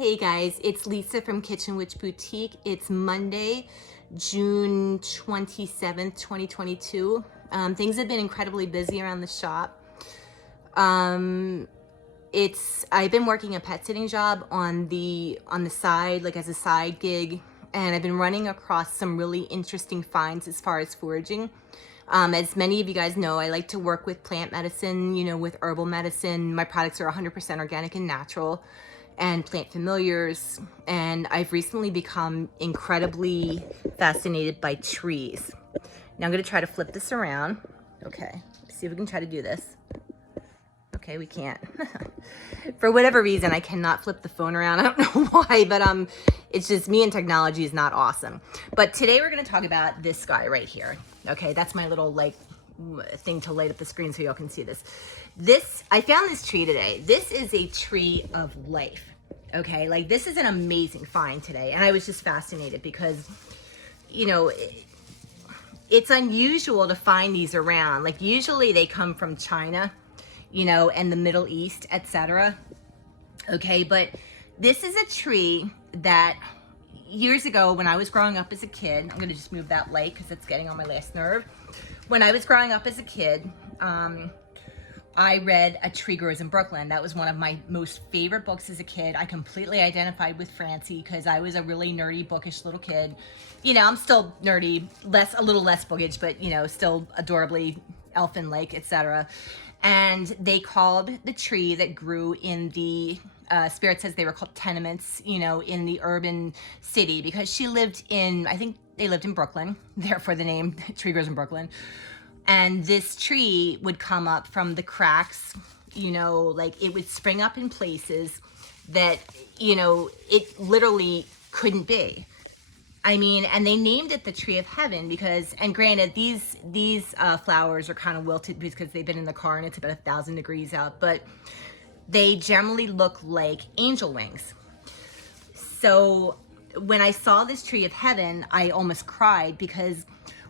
Hey guys, it's Lisa from Kitchen Witch Boutique. It's Monday, June 27th, 2022. Things have been incredibly busy around the shop. I've been working a pet sitting job on the side, like as a side gig, and I've been running across some really interesting finds as far as foraging. As many of you guys know, I like to work with plant medicine, with herbal medicine. My products are 100% organic and natural, and plant familiars. And I've recently become incredibly fascinated by trees. Now I'm gonna try to flip this around. Okay, let's see if we can try to do this. Okay, we can't. For whatever reason, I cannot flip the phone around. I don't know why, but it's just me and technology is not awesome. But today we're gonna talk about this guy right here. Okay, that's my little thing to light up the screen so y'all can see this. I found this tree today. This is a tree of life. Okay, this is an amazing find today. And I was just fascinated because, it's unusual to find these around. Usually they come from China, and the Middle East, etc. Okay, but this is a tree that years ago when I was growing up as a kid, I'm gonna just move that light because it's getting on my last nerve. When I was growing up as a kid, I read A Tree Grows in Brooklyn. That was one of my most favorite books as a kid. I completely identified with Francie because I was a really nerdy, bookish little kid. I'm still nerdy, a little less bookish, but still adorably elfin-like, etc. And they called the tree that grew in the Spirit says they were called tenements, in the urban city, because she lived in, I think they lived in Brooklyn, therefore the name Tree Grows in Brooklyn. And this tree would come up from the cracks, it would spring up in places that, it literally couldn't be. I mean, and they named it the Tree of Heaven because, and granted, these flowers are kind of wilted because they've been in the car and it's about 1,000 degrees out, but they generally look like angel wings. So when I saw this Tree of Heaven, I almost cried because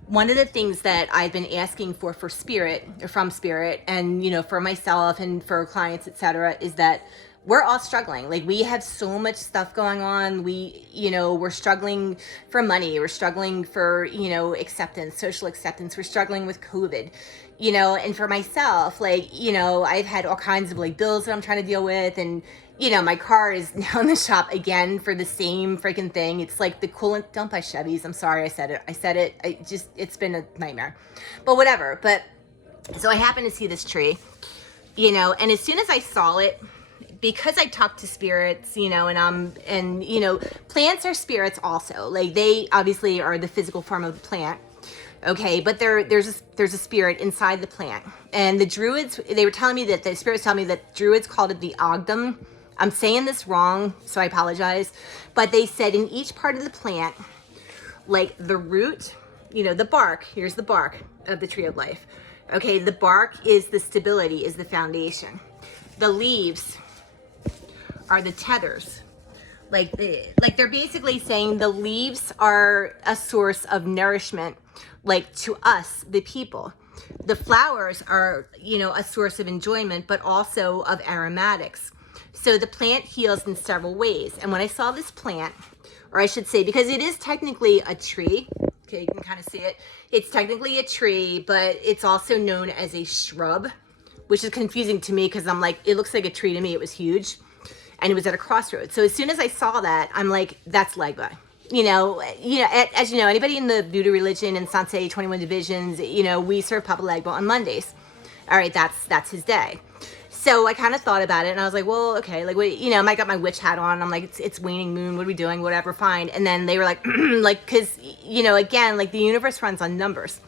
one of the things that I've been asking for Spirit, or from Spirit, and for myself and for clients, etc., is that we're all struggling. We have so much stuff going on. We're struggling for money. We're struggling for, acceptance, social acceptance. We're struggling with COVID, and for myself, I've had all kinds of bills that I'm trying to deal with. And, my car is now in the shop again for the same freaking thing. It's like the coolant, don't buy Chevys. I'm sorry. I said it. It's been a nightmare, but whatever. But so I happened to see this tree, and as soon as I saw it, because I talk to spirits, and plants are spirits also. They obviously are the physical form of the plant. Okay, but there's a spirit inside the plant. And the Druids, they were telling me that the spirits tell me that Druids called it the Ogdom. I'm saying this wrong, so I apologize. But they said in each part of the plant, the root, the bark, here's the bark of the Tree of Life. Okay, the bark is the stability, is the foundation. The leaves are the tethers. They're basically saying the leaves are a source of nourishment, to us, the people. The flowers are, a source of enjoyment, but also of aromatics. So the plant heals in several ways. And when I saw this plant, or I should say, because it is technically a tree, okay, you can kind of see it. It's technically a tree, but it's also known as a shrub, which is confusing to me because I'm it looks like a tree to me. It was huge. And it was at a crossroads. So as soon as I saw that, I'm that's Legba. As you know, anybody in the voodoo religion and Sansei 21 divisions, we serve Papa Legba on Mondays. All right, that's his day. So I kind of thought about it and I was well, okay, I got my witch hat on. I'm it's waning moon. What are we doing? Whatever, fine. And then they were because, again, the universe runs on numbers.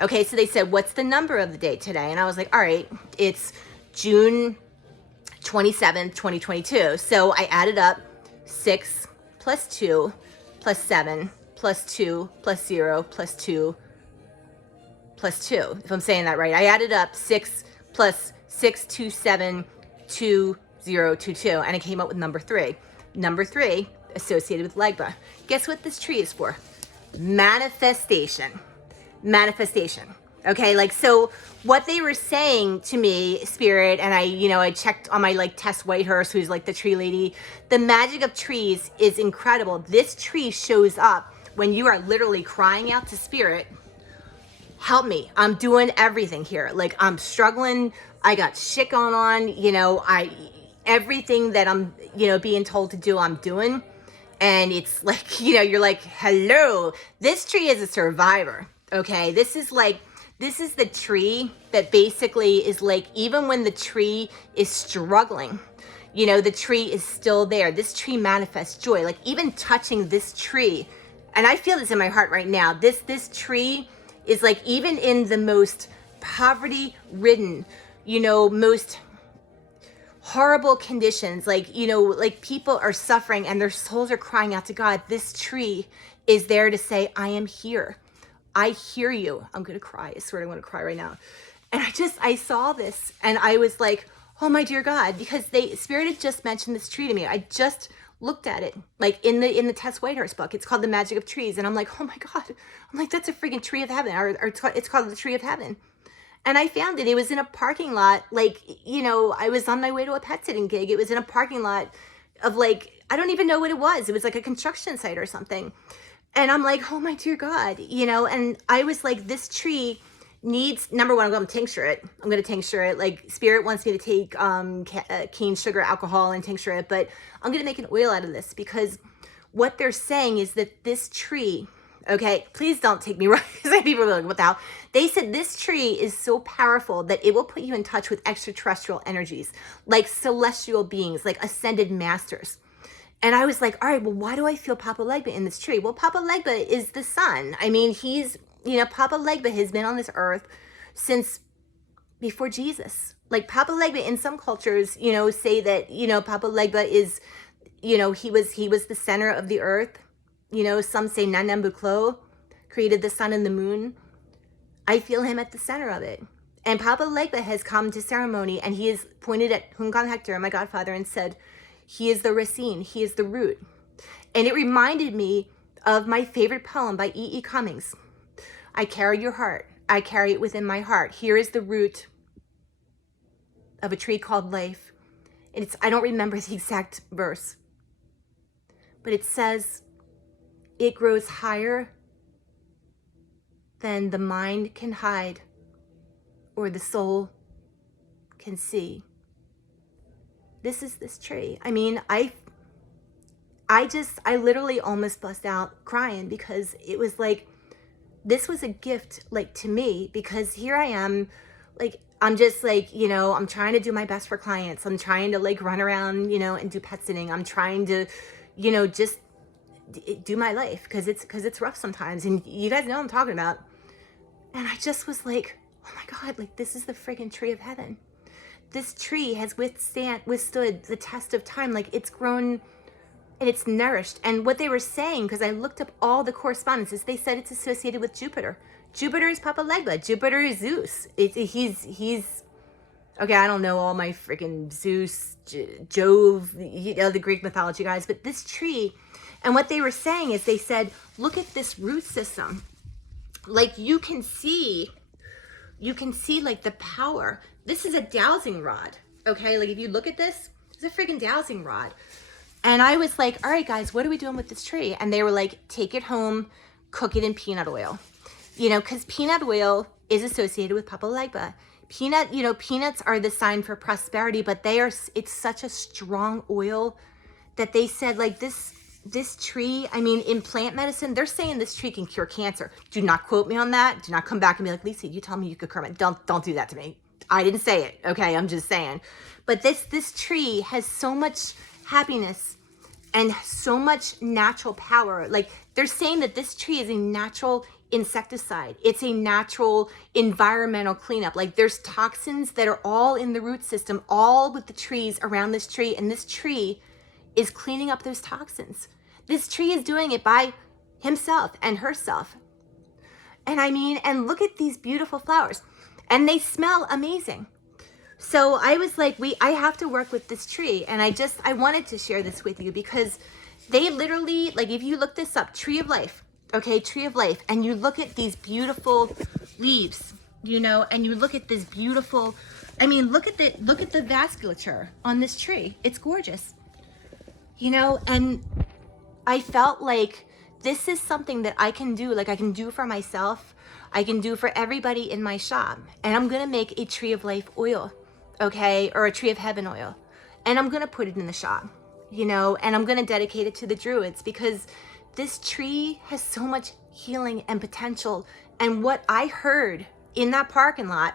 Okay, so they said, what's the number of the day today? And I was all right, it's June 27th, 2022. So I added up 6 plus 2 plus 7 plus 2 plus 0 plus 2 plus 2. If I'm saying that right, I added up 6 plus 6, 2, 7, 2, 0, 2, 2, and I came up with number 3. Number 3 associated with Legba. Guess what this tree is for? Manifestation. Manifestation. Okay, like, so what they were saying to me, Spirit, and I checked on my like Tess Whitehurst, who's like the tree lady. The magic of trees is incredible. This tree shows up when you are literally crying out to Spirit, help me. I'm doing everything here. Like, I'm struggling. I got shit going on. Everything that I'm, being told to do, I'm doing. And it's like, you're like, hello, this tree is a survivor. Okay. This is the tree that basically is like, even when the tree is struggling, the tree is still there. This tree manifests joy. Like, even touching this tree, and I feel this in my heart right now, this tree is like, even in the most poverty ridden, most horrible conditions, like people are suffering and their souls are crying out to God, this tree is there to say, I am here. I hear you. I'm gonna cry. I swear I'm gonna cry right now. And I saw this and I was like, oh my dear God, because Spirit had just mentioned this tree to me. I just looked at it, like in the Tess Whitehurst book. It's called The Magic of Trees. And I'm like, oh my God. I'm like, that's a freaking tree of heaven. Or it's called the Tree of Heaven. And I found it. It was in a parking lot. Like, I was on my way to a pet sitting gig. It was in a parking lot of like, I don't even know what it was. It was like a construction site or something. And I'm like, oh my dear God, and I was like, this tree needs, number one, I'm going to tincture it. Like, Spirit wants me to take cane sugar, alcohol, and tincture it. But I'm going to make an oil out of this, because what they're saying is that this tree, okay, please don't take me wrong, because people are like, what the hell? They said this tree is so powerful that it will put you in touch with extraterrestrial energies, like celestial beings, like ascended masters. And I was like, all right, well, why do I feel Papa Legba in this tree? Well, Papa Legba is the sun. I mean, Papa Legba has been on this earth since before Jesus. Like, Papa Legba in some cultures, say that, Papa Legba is, he was the center of the earth. Some say Nanam Buklo created the sun and the moon. I feel him at the center of it. And Papa Legba has come to ceremony, and he has pointed at Hungan Hector, my godfather, and said, he is the racine, he is the root. And it reminded me of my favorite poem by E.E. Cummings. I carry your heart, I carry it within my heart. Here is the root of a tree called life. And I don't remember the exact verse, but it says, it grows higher than the mind can hide or the soul can see. This is this tree. I mean, I literally almost bust out crying, because it was like, this was a gift, like, to me, because here I am, like, I'm just like, I'm trying to do my best for clients. I'm trying to like run around, and do pet sitting. I'm trying to, just do my life, because it's rough sometimes. And you guys know what I'm talking about. And I just was like, oh my God, like, this is the friggin' tree of heaven. This tree has withstood the test of time. Like, it's grown and it's nourished. And what they were saying, because I looked up all the correspondences, they said it's associated with Jupiter. Jupiter is Papa Legba. Jupiter is Zeus. He's okay, I don't know all my freaking Zeus, Jove, the Greek mythology guys, but this tree, and what they were saying is, they said, look at this root system. Like, you can see like the power. This is a dowsing rod, okay? Like, if you look at this, it's a freaking dowsing rod. And I was like, all right, guys, what are we doing with this tree? And they were like, take it home, cook it in peanut oil. Because peanut oil is associated with Papa Legba. Peanuts are the sign for prosperity, but it's such a strong oil that they said, like, this tree, I mean, in plant medicine, they're saying this tree can cure cancer. Do not quote me on that. Do not come back and be like, Lisa, you tell me you could cure it. Don't do that to me. I didn't say it, okay? I'm just saying. But this tree has so much happiness and so much natural power. Like, they're saying that this tree is a natural insecticide. It's a natural environmental cleanup. Like, there's toxins that are all in the root system, all with the trees around this tree, and this tree is cleaning up those toxins. This tree is doing it by himself and herself. And I mean, and look at these beautiful flowers. And they smell amazing. So I was like, I have to work with this tree. And I wanted to share this with you, because they literally, like, if you look this up, Tree of Life, okay, Tree of Life, and you look at these beautiful leaves, you know, and you look at this beautiful, I mean, look at the vasculature on this tree. It's gorgeous, you know, and I felt like this is something that I can do, like I can do for myself, I can do for everybody in my shop. And I'm gonna make a tree of life oil, okay, or a tree of heaven oil, and I'm gonna put it in the shop, you know, and I'm gonna dedicate it to the Druids, because this tree has so much healing and potential. And what I heard in that parking lot,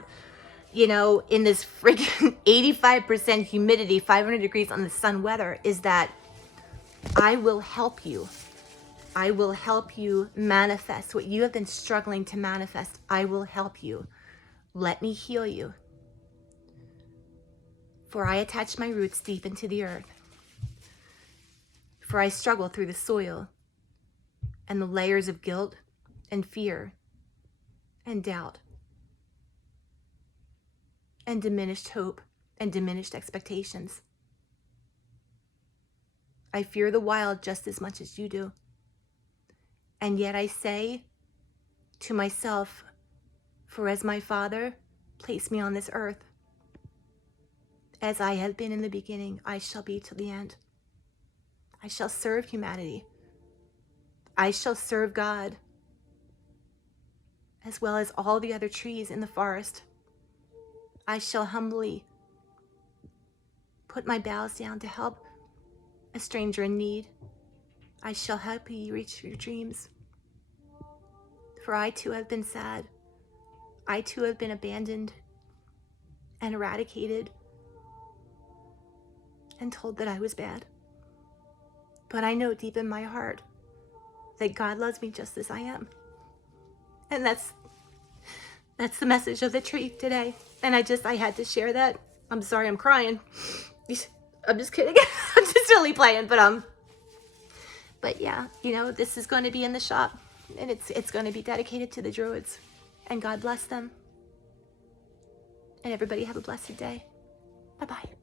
you know, in this freaking 85% humidity, 500 degrees on the sun weather, is that I will help you. I will help you manifest what you have been struggling to manifest. I will help you. Let me heal you. For I attach my roots deep into the earth. For I struggle through the soil and the layers of guilt and fear and doubt and diminished hope and diminished expectations. I fear the wild just as much as you do. And yet I say to myself, for as my Father placed me on this earth, as I have been in the beginning, I shall be to the end. I shall serve humanity. I shall serve God, as well as all the other trees in the forest. I shall humbly put my boughs down to help a stranger in need. I shall help you reach your dreams. For I too have been sad. I too have been abandoned and eradicated and told that I was bad. But I know deep in my heart that God loves me just as I am. And that's the message of the tree today. And I had to share that. I'm sorry, I'm crying. I'm just kidding. I'm just really playing, but yeah, you know, this is going to be in the shop, and it's going to be dedicated to the Druids. And God bless them. And everybody have a blessed day. Bye-bye.